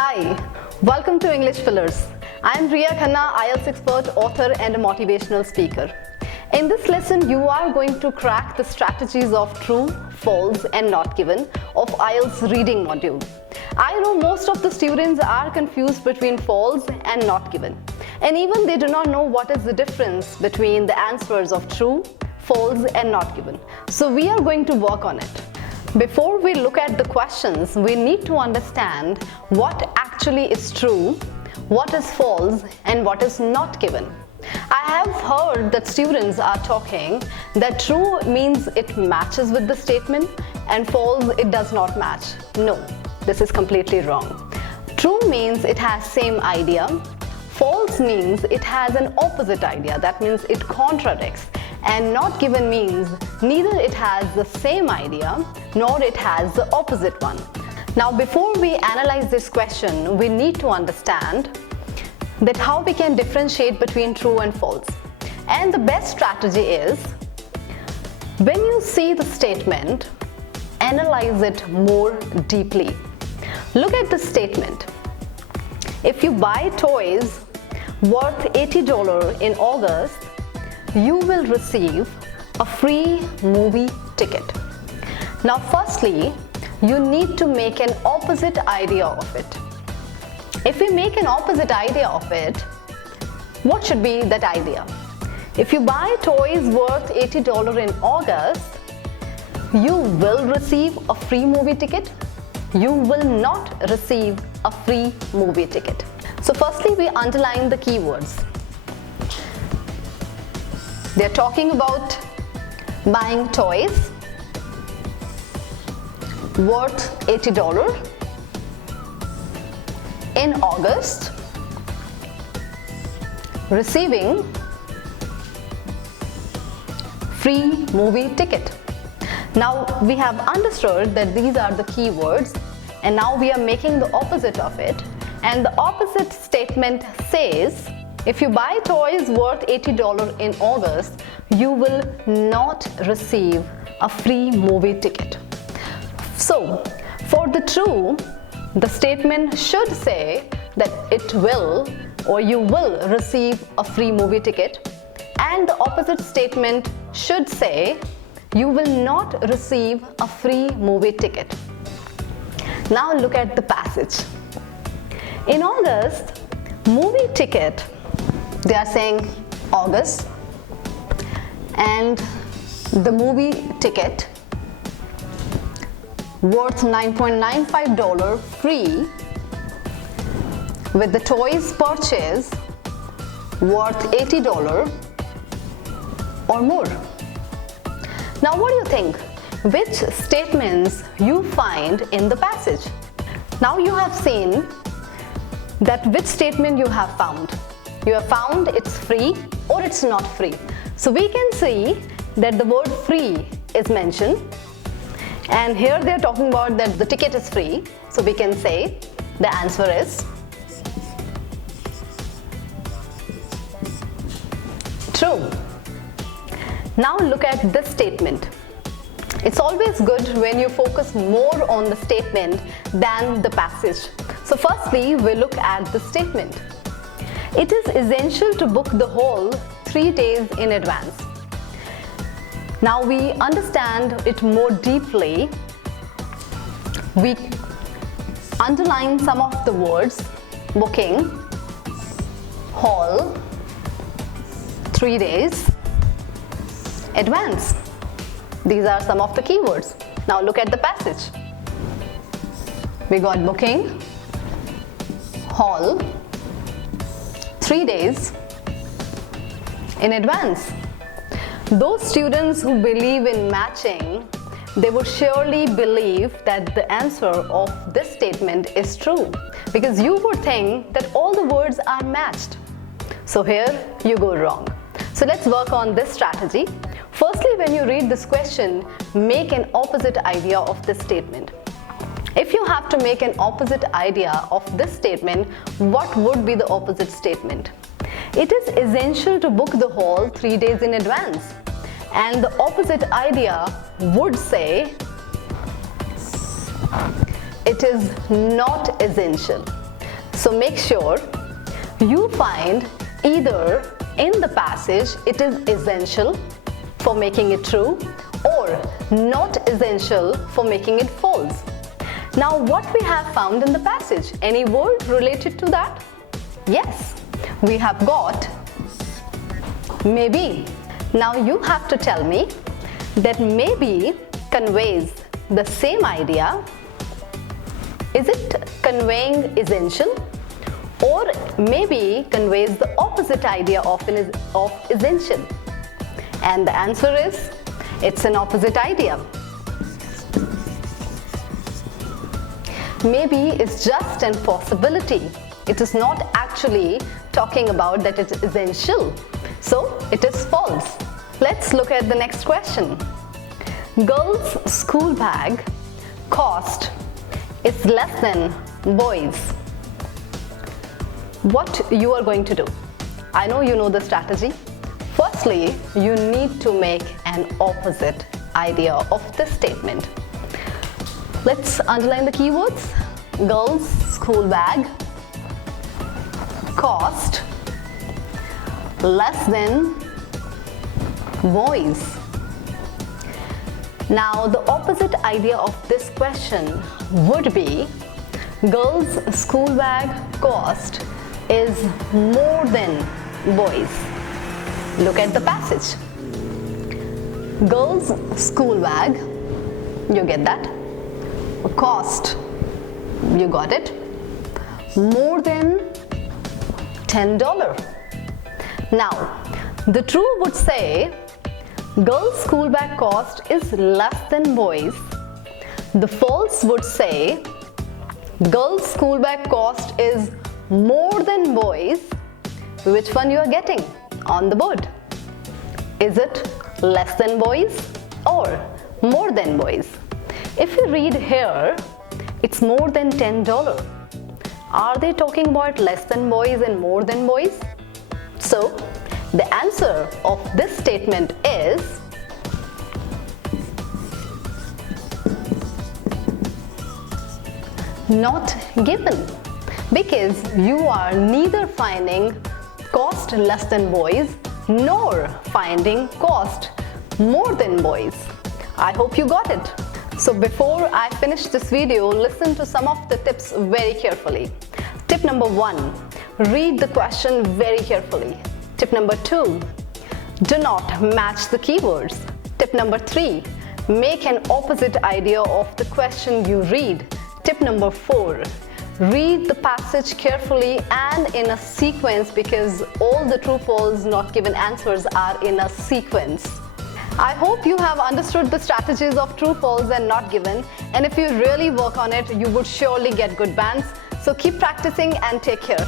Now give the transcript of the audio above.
Hi, welcome to English Pillars. I am Riya, IELTS expert, author and a motivational speaker. In this lesson, you are going to crack the strategies of true, false and not given of IELTS reading module. I know most of the students are confused between false and not given. And even they do not know what is the difference between the answers of true, false and not given. So we are going to work on it. Before we look at the questions, we need to understand what actually is true, what is false and what is not given. I have heard that students are talking that true means it matches with the statement and false it does not match. No, this is completely wrong. True means it has same idea. False means it has an opposite idea. That means it contradicts. And not given means neither it has the same idea nor it has the opposite one. Now before we analyze this question, we need to understand that how we can differentiate between true and false. And the best strategy is, when you see the statement, analyze it more deeply. Look at the statement. If you buy toys worth $80 in August, you will receive a free movie ticket. Now firstly, you need to make an opposite idea of it. If we make an opposite idea of it, what should be that idea? If you buy toys worth $80 in August, you will receive a free movie ticket. You will not receive a free movie ticket. So firstly, we underline the keywords. They're talking about buying toys worth $80 in August, receiving free movie ticket. Now we have understood that these are the keywords and now we are making the opposite of it, and the opposite statement says, if you buy toys worth $80 in August, you will not receive a free movie ticket. So, for the true, the statement should say that it will or you will receive a free movie ticket, and the opposite statement should say you will not receive a free movie ticket. Now look at the passage. In August, movie ticket, they are saying August, and the movie ticket worth $9.95 free with the toys purchase worth $80 or more. Now what do you think? Which statements you find in the passage? Now you have seen that which statement you have found. You have found it's free or it's not free. So we can see that the word free is mentioned, and here they are talking about that the ticket is free. So we can say the answer is true. Now look at this statement. It's always good when you focus more on the statement than the passage. So firstly, we look at the statement. It is essential to book the hall 3 days in advance. Now we understand it more deeply. We underline some of the words: booking, hall, 3 days, advance. These are some of the keywords. Now look at the passage. We got booking, hall, 3 days in advance. Those students who believe in matching, they would surely believe that the answer of this statement is true, because you would think that all the words are matched. So here you go wrong. So let's work on this strategy. Firstly, when you read this question, make an opposite idea of this statement. If you have to make an opposite idea of this statement, what would be the opposite statement? It is essential to book the hall 3 days in advance. And the opposite idea would say it is not essential. So make sure you find either in the passage it is essential for making it true or not essential for making it false. Now what we have found in the passage? Any word related to that? Yes, we have got maybe. Now you have to tell me that maybe conveys the same idea. Is it conveying essential? Or maybe conveys the opposite idea of essential? And the answer is, it's an opposite idea. Maybe it's just a possibility. It is not actually talking about that it's essential. So it is false. Let's look at the next question. Girls' school bag cost is less than boys. What you are going to do? I know you know the strategy. Firstly, you need to make an opposite idea of this statement. Let's underline the keywords. Girls' school bag cost less than boys. Now the opposite idea of this question would be girls' school bag cost is more than boys. Look at the passage. Girls' school bag, you get that? Cost, you got it? More than $10. Now, the true would say girls' school bag cost is less than boys. The false would say girls' school bag cost is more than boys. Which one you are getting on the board? Is it less than boys or more than boys? If you read here, it's more than $10. Are they talking about less than boys and more than boys? So, the answer of this statement is not given, because you are neither finding cost less than boys nor finding cost more than boys. I hope you got it. So before I finish this video, listen to some of the tips very carefully. Tip number 1, read the question very carefully. Tip number 2, do not match the keywords. Tip number 3, make an opposite idea of the question you read. Tip number 4, read the passage carefully and in a sequence, because all the true false not given answers are in a sequence. I hope you have understood the strategies of true false and not given, and if you really work on it, you would surely get good bands. So keep practicing and take care.